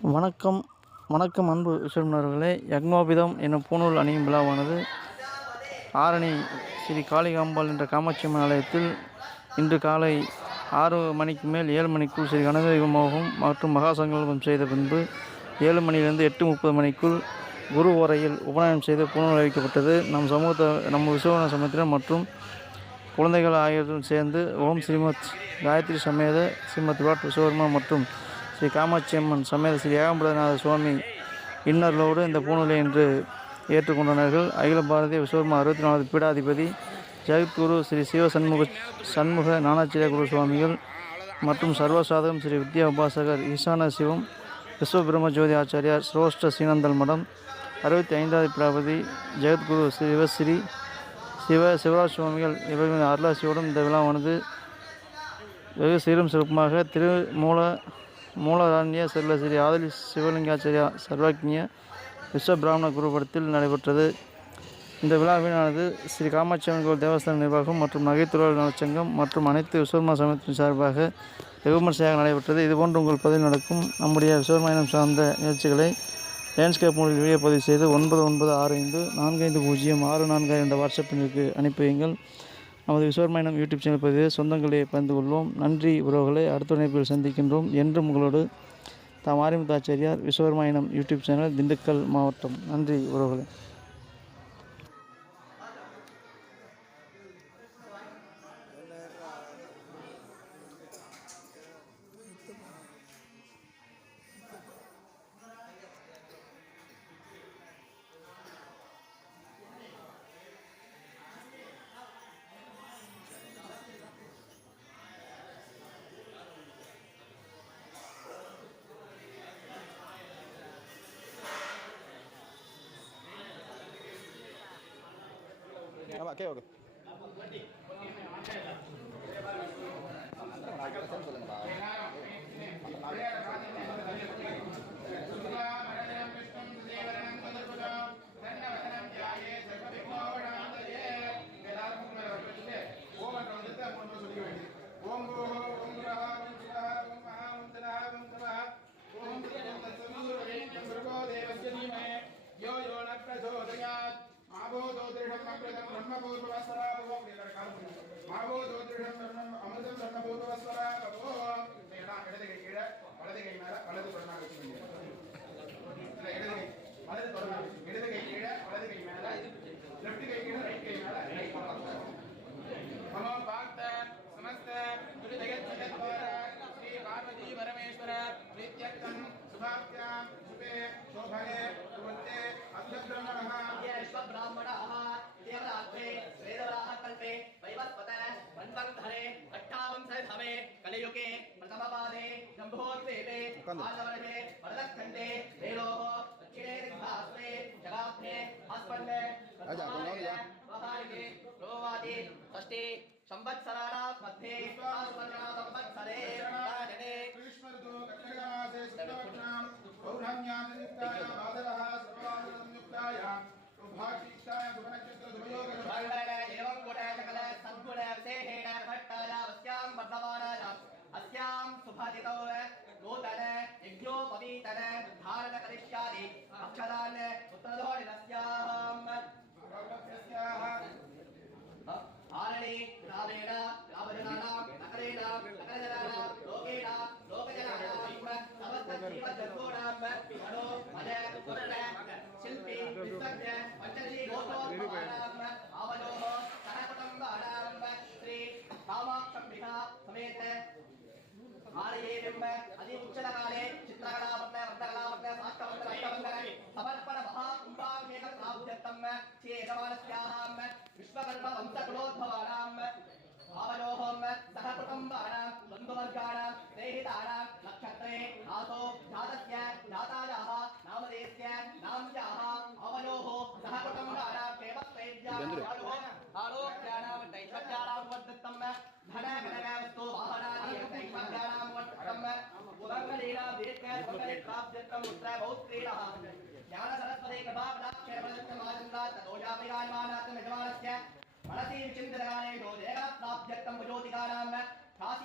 வணக்கம் வணக்கம் அன்பு விசுவனர்களே. யக்னோபிதம் என்னும் பூநூல் அணியும் விழாவானது ஆரணி ஸ்ரீ காளிகாம்பாள் என்ற காமாட்சி அம்மன் ஆலயத்தில் இன்று காலை ஆறு மணிக்கு மேல் ஏழு மணிக்குள் ஸ்ரீ கணதெய்வ மற்றும் மகாசங்கல்பம் செய்த பின்பு ஏழு மணியிலிருந்து எட்டு முப்பது மணிக்குள் குரு ஓரையில் உபநயனம் செய்து பூநூல் அளிக்கப்பட்டது நம் சமூகத்தை நம்ம விசுவன சமயத்தினர் மற்றும் குழந்தைகள் ஆகியோரும் சேர்ந்து ஓம் ஸ்ரீமத் காயத்ரி சமேத ஸ்ரீமத் வாட் விஸ்வகர்மா மற்றும் ஸ்ரீ காமாட்சி அம்மன் சமேத ஸ்ரீ ஏகாம்பரநாத சுவாமி இன்னர்களோடு இந்த பூநூலை என்று ஏற்றுக்கொண்டனர்கள். அகில பாரதிய விஸ்வகர்மா அறுபத்தி நாலாவது பீடாதிபதி ஜெகத்குரு ஸ்ரீ சிவ சண்முக சண்முக நானாச்சிரிய குரு சுவாமிகள் மற்றும் சர்வசாதகம் ஸ்ரீ வித்யா உபாசகர் ஈசான சிவம் விஸ்வபிரம்ம ஜோதி ஆச்சாரியார் ஸ்ரோஷ்ட சீனந்தல் மடம் அறுபத்தி ஐந்தாவது பிராபதி ஜெகத்குரு ஸ்ரீ சிவஸ்ரீ சிவ சிவராஜ் சுவாமிகள் இவர்களின் அருளாசியோடும் இந்த விழாவானது வெகு சீரும் சிறப்புமாக திருமூல மூலதாரண்ய செல்வ ஸ்ரீ ஆதலி சிவலிங்காச்சாரியா சர்வஜ்ஞ விஸ்வ பிராமண குருபடத்தில் நடைபெற்றது. இந்த விழாவினானது ஸ்ரீ காமாட்சி அம்மன் கோவில் தேவஸ்தான நிர்வாகம் மற்றும் நகைத்துறையாளர் நலச்சங்கம் மற்றும் அனைத்து விஸ்வர்மா சமயத்தின் சார்பாக வெகுமரிசையாக விமர்சையாக நடைபெற்றது இதுபோன்று உங்கள் பதிவில் நடக்கும் நம்முடைய விஸ்வர்மாயினம் சார்ந்த நிகழ்ச்சிகளை லேண்ட்ஸ்கேப் மூலில் வீடியோ பதிவு செய்து ஒன்பது ஒன்பது ஆறு ஐந்து நான்கு ஐந்து பூஜ்ஜியம் ஆறு நான்கு என்ற வாட்ஸ்அப் எண்ணிற்கு அனுப்பி வையுங்கள். நமது விஸ்வர்மாயினம் யூடியூப் சேனல் பதிவு சொந்தங்களை பகிர்ந்து கொள்வோம். நன்றி உறவுகளை அடுத்த இணைப்பில் சந்திக்கின்றோம். என்றும் உங்களோடு தாம் ஆரிமுத்தாச்சாரியார் விஸ்வர்மாயினம் யூடியூப் சேனல் திண்டுக்கல் மாவட்டம். நன்றி உறவுகளை. ஆமாம் கே ஓகே ஓம் இடது கை கீழே வலது கை மேல லெஃப்ட் கை கீழே ரைட் கை மேல ரைட் பக்கம் ममो भक्त समस्त गुरु जगत जगत श्री पार्वती परमेश्वर प्रीत्यर्थम शुभाभ्यां शुभे शोभने सुवत्ते अद्भुतब्रह्मणः ब्राह्मणाः देवरात्रे वेदवराः कल्पे वैवस्पतः वन्वन्धरे अट्टावंशधमे कलियुगे प्रथमपादे जम्भोद्वेपे आलवर्णे वरदखण्डे वेलोः यज्ञोपवीतन धारण करिष्यादि अक्षदान् उत्तरधोरिणस्याम् आरणे హిరణ్యంబ అది ఉచ్చలకాలే చిత్రకళావర్ణ వర్ణకళావర్ణ సాష్టవర్ణ అష్టవర్ణ సమర్పణ మహాకుంభాభిషేక ప్రాభుజత్తం చే యజమానస్యాహాం విశ్వకర్మ వంశకులోద్భవానాం భావలోహం సహ కుటుంబానాం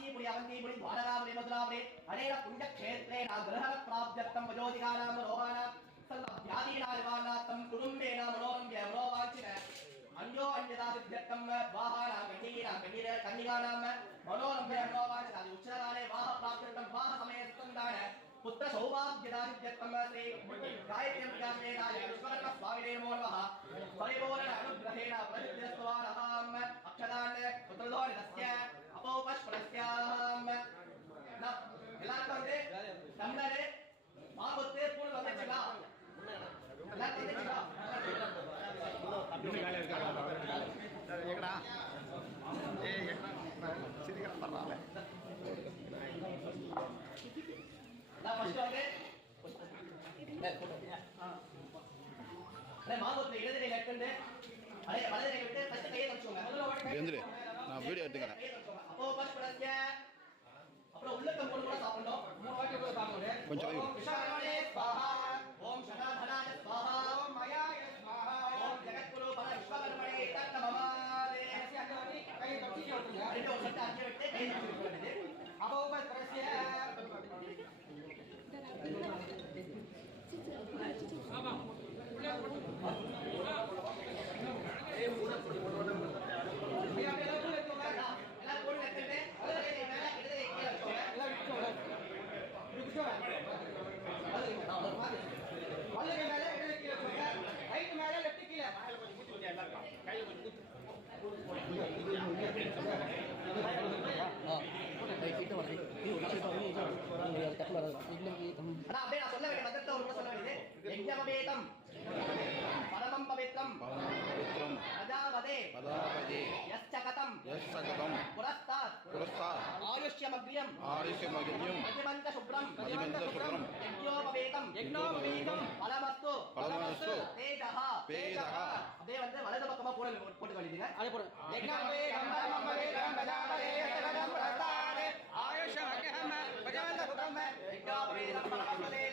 काशीपुरी अवंतीपुरी द्वारकापुरी मथुरापुरी अनेन पुण्यक्षेत्रेण ग्रहण प्राप्त्यर्थं वयोधिकानां रोगाणां सर्वव्याधीनानिवारणां तं कुटुम्बेन मनोरम्य मनोवाञ्छिन अन्यो अन्यदा सिद्ध्यर्थं वाहानां कन्यकीनां कन्यीर कन्यकानां मनोरम्य मनोवाञ्छिन उच्चकाले वाह प्राप्त्यर्थं वाह समये सुन्दराण पुत्र सौभाग्यदारिद्यत्वं श्री गायत्र्यं प्रकाशेन स्वामिने नमो नमः परिपूर्ण अनुग्रहेण प्रसिद्धस्वानः கையை வச்சுக்கோங்க எந்திரு நான் வீடியோ எடுத்துக்கிறேன். அப்புறம் உள்ளக்கம் போட்டு கூட சாப்பிடணும். மூணு வாட்டி கூட சாப்பிடணும் கொஞ்சம் கை மேல அப்படியே நான் சொல்ல வேண்டிய மந்திரத்தை ஒரு முறை சொல்ல வேண்டியது. யஜ்ஞமவேதம் வேதம். யஸ்ஸகதம் புரஸ்தாத் புரஸ்தாத் ஆயுஷ்யமக்ரியம் ஆரிஷ்யமகிரியம் மதிமந்த சுப்ரம் மதிமந்த சுப்ரம் பலமஸ்து பலமஸ்து அப்படியே வந்து வலது பக்கமா போட. போட்டு வேண்டியதுங்க அதே போடு புரஸ்தாத் ஆயுஷ்யமக்ரியம் மதிமந்த சுப்ரம் யஜ்ஞோபவேதம் பலமஸ்து